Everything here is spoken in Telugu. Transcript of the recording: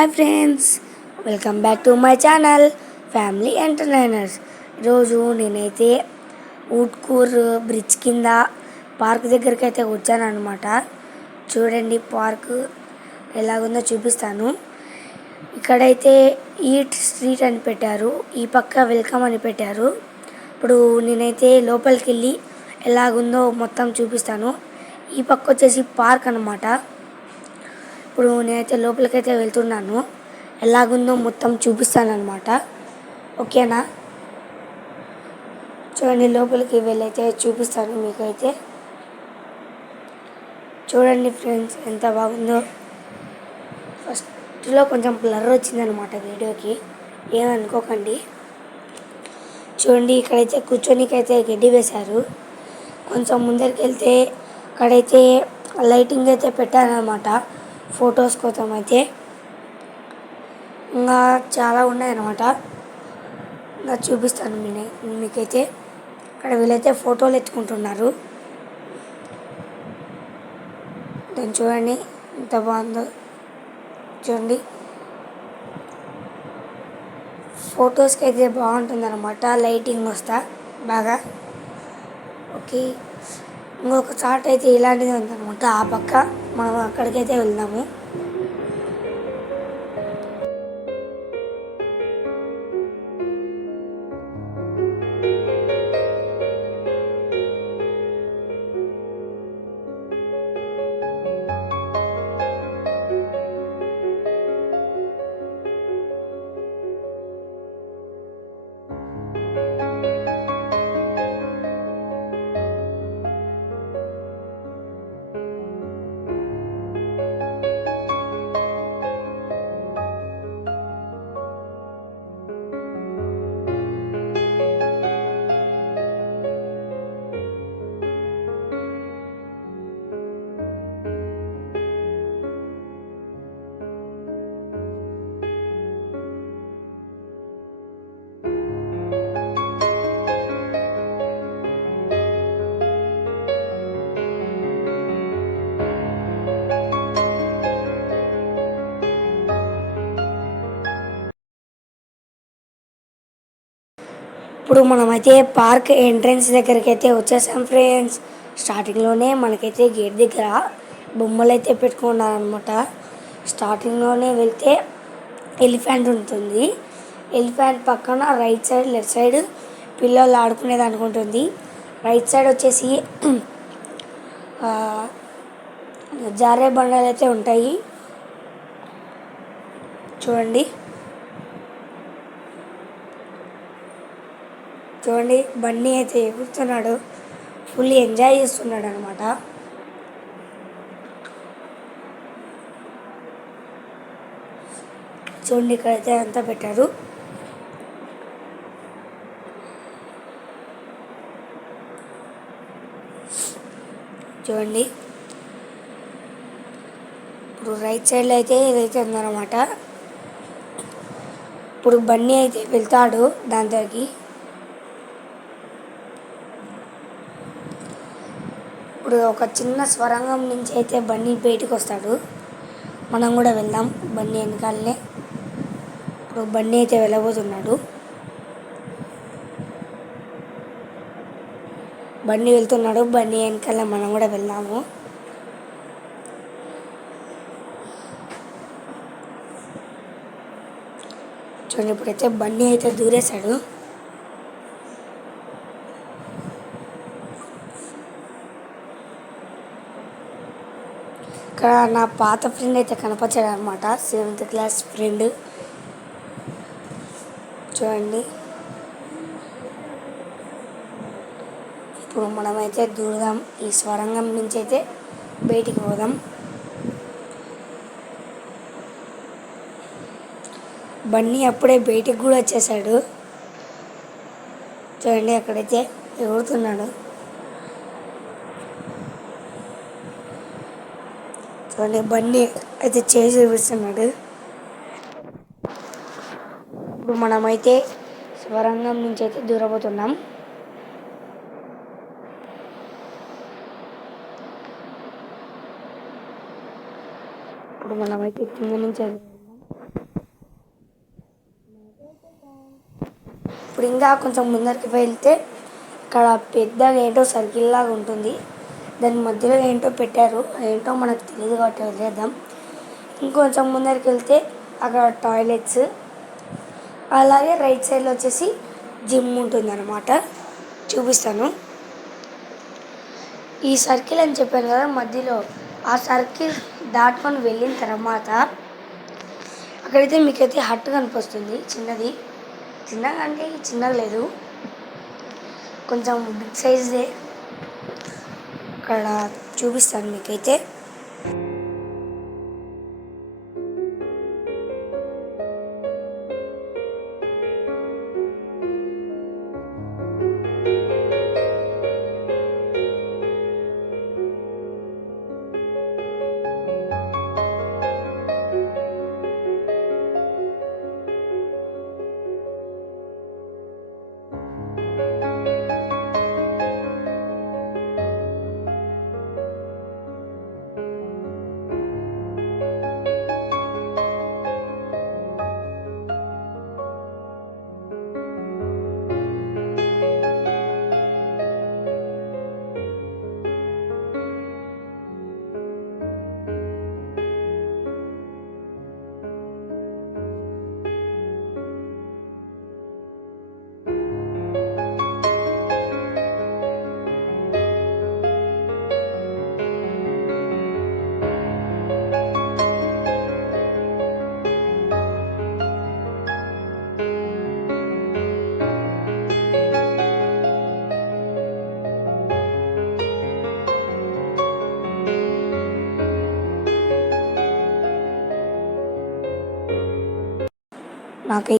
Hi friends, welcome back to my channel family entertainers. ఈరోజు నేనైతే ఊట్కూర్ బ్రిడ్జ్ కింద పార్క్ దగ్గరికి అయితే వచ్చాను అనమాట. చూడండి పార్క్ ఎలాగుందో చూపిస్తాను. ఇక్కడైతే ఈట్ స్ట్రీట్ అని పెట్టారు, ఈ పక్క వెల్కమ్ అని పెట్టారు. ఇప్పుడు నేనైతే లోపలికి వెళ్ళి ఎలాగుందో మొత్తం చూపిస్తాను. ఈ పక్క వచ్చేసి పార్క్ అనమాట. ఇప్పుడు నేనైతే లోపలికైతే వెళ్తున్నాను, ఎలాగుందో మొత్తం చూపిస్తాను అనమాట. ఓకేనా? చూడండి, లోపలికి వెళ్ళైతే చూపిస్తాను మీకైతే. చూడండి ఫ్రెండ్స్, ఎంత బాగుందో. ఫస్ట్లో కొంచెం బ్లర్ వచ్చిందనమాట వీడియోకి, ఏమనుకోకండి. చూడండి, ఇక్కడైతే కూర్చొనికైతే గడ్డి వేశారు. కొంచెం ముందరికి వెళ్తే అక్కడైతే లైటింగ్ అయితే పెట్టారనమాట, ఫొటోస్ కోసం అయితే. ఇంకా చాలా ఉన్నాయన్నమాట, ఇంకా చూపిస్తాను మీకైతే. ఇక్కడ వీళ్ళైతే ఫోటోలు ఎత్తుకుంటున్నారు. దాన్ని చూడండి ఎంత బాగుందో. చూడండి, ఫొటోస్కి అయితే బాగుంటుంది అనమాట, లైటింగ్ వస్తా బాగా. ఓకే, ఇంకొక చాట్ అయితే ఇలాంటిది ఉందన్నమాట, ఆ పక్క మనం అక్కడికైతే వెళ్దాము. ఇప్పుడు మనమైతే పార్క్ ఎంట్రన్స్ దగ్గరికి అయితే వచ్చేసాం ఫ్రెండ్స్. స్టార్టింగ్లోనే మనకైతే గేట్ దగ్గర బొమ్మలు అయితే పెట్టుకున్నారనమాట. స్టార్టింగ్లోనే వెళ్తే ఎలిఫెంట్ ఉంటుంది. ఎలిఫెంట్ పక్కన రైట్ సైడ్ లెఫ్ట్ సైడ్ పిల్లలు ఆడుకునేది అనుకుంటుంది. రైట్ సైడ్ వచ్చేసి జారే బండలు అయితే ఉంటాయి. చూడండి చూడండి, బన్నీ అయితే ఎగురుతున్నాడు, ఫుల్ ఎంజాయ్ చేస్తున్నాడు అనమాట. చూడండి, ఇక్కడైతే అంతా పెట్టారు. చూడండి, ఇప్పుడు రైట్ సైడ్లో అయితే ఇదైతే ఉందన్నమాట. ఇప్పుడు బన్నీ అయితే వెళ్తాడు దాని దగ్గరికి. ఇప్పుడు ఒక చిన్న స్వరంగం నుంచి అయితే బన్నీ బయటికి వస్తాడు. మనం కూడా వెళ్దాం బన్నీ వెనకాలనే. ఇప్పుడు బన్నీ అయితే వెళ్ళబోతున్నాడు. బన్నీ వెళ్తున్నాడు, బన్నీ వెనకాల మనం కూడా వెళ్దాము. చూడండి, ఇప్పుడైతే బన్నీ అయితే దూరేశాడు. ఇక్కడ నా పాత ఫ్రెండ్ అయితే కనపచ్చాడు అనమాట, 7th క్లాస్ ఫ్రెండ్. చూడండి, ఇప్పుడు మనమైతే దూరదాం, ఈ స్వరంగం నుంచి అయితే బయటికి పోదాం. బన్నీ అప్పుడే బయటికి కూడా వచ్చేసాడు. చూడండి, అక్కడైతే ఎగురుతున్నాడు. చూడండి, బన్నీ అయితే చేసి చూపిస్తున్నాడు. ఇప్పుడు మనమైతే స్వరంగం నుంచి అయితే దూరపోతున్నాం. ఇప్పుడు మనమైతే కింద నుంచి ఇప్పుడు ఇంకా కొంచెం ముందరికి వెళ్తే ఇక్కడ పెద్దగా ఏంటో సర్కిల్ లాగా ఉంటుంది. దాని మధ్యలో ఏంటో పెట్టారు, ఏంటో మనకు తెలియదు కాబట్టి వదిలేద్దాం. ఇంకొంచెం ముందరికి వెళ్తే అక్కడ టాయిలెట్స్, అలాగే రైట్ సైడ్లో వచ్చేసి జిమ్ ఉంటుందన్నమాట. చూపిస్తాను. ఈ సర్కిల్ అని చెప్పాను కదా మధ్యలో, ఆ సర్కిల్ దాటుకొని వెళ్ళిన తర్వాత అక్కడైతే మీకైతే హట్ కనిపిస్తుంది. చిన్నగా అంటే చిన్నగా లేదు, కొంచెం బిగ్ సైజ్దే. అక్కడ చూపిస్తాను మీకైతే. నాకైతే